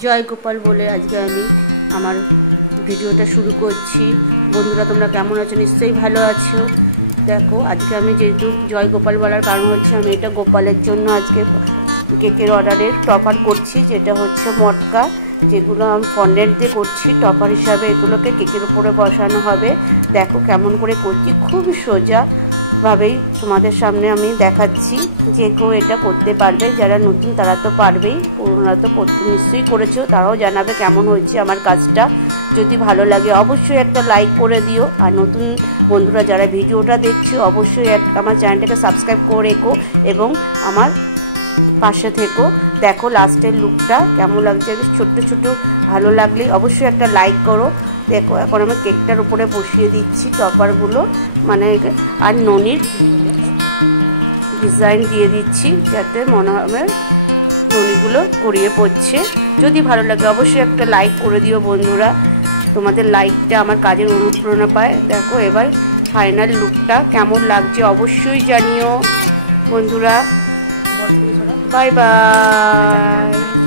জয় গোপাল বলে আজকে আমি আমার ভিডিওটা শুরু করছি। বন্ধুরা তোমরা কেমন আছো? নিশ্চয়ই ভালো আছো। দেখো আজকে আমি যেহেতু জয় গোপাল বলার কারণ হচ্ছে আমি এটা গোপালের জন্য আজকে কেকের অর্ডারের টপার করছি, যেটা হচ্ছে মটকা, যেগুলো আমি ফন্ডেন্ট দিয়ে করছি টপার হিসাবে। এগুলোকে কেকের উপরে বসানো হবে। দেখো কেমন করে করছি, খুবই সোজাভাবেই তোমাদের সামনে আমি দেখাচ্ছি। যে কেউ এটা করতে পারবে, যারা নতুন তারা তো পারবেই, পুরোনো তো নিশ্চয়ই করেছো, তারাও জানাবে কেমন হয়েছে আমার কাজটা। যদি ভালো লাগে অবশ্যই একটা লাইক করে দিও, আর নতুন বন্ধুরা যারা ভিডিওটা দেখছো অবশ্যই আমার চ্যানেলটাকে সাবস্ক্রাইব করে রেখো এবং আমার পাশে থেকো। দেখো লাস্টের লুকটা কেমন লাগছে, ছোট্ট ছোট ভালো লাগলে অবশ্যই একটা লাইক করো। দেখো এখন আমি কেকটার উপরে বসিয়ে দিচ্ছি টপারগুলো, মানে আর ননির ডিজাইন দিয়ে দিচ্ছি যাতে মনে হবে ননিগুলো গড়িয়ে পড়ছে। যদি ভালো লাগে অবশ্যই একটা লাইক করে দিও বন্ধুরা, তোমাদের লাইকটা আমার কাজের অনুপ্রেরণা পায়। দেখো এবার ফাইনাল লুকটা কেমন লাগছে অবশ্যই জানিও বন্ধুরা। Bye bye.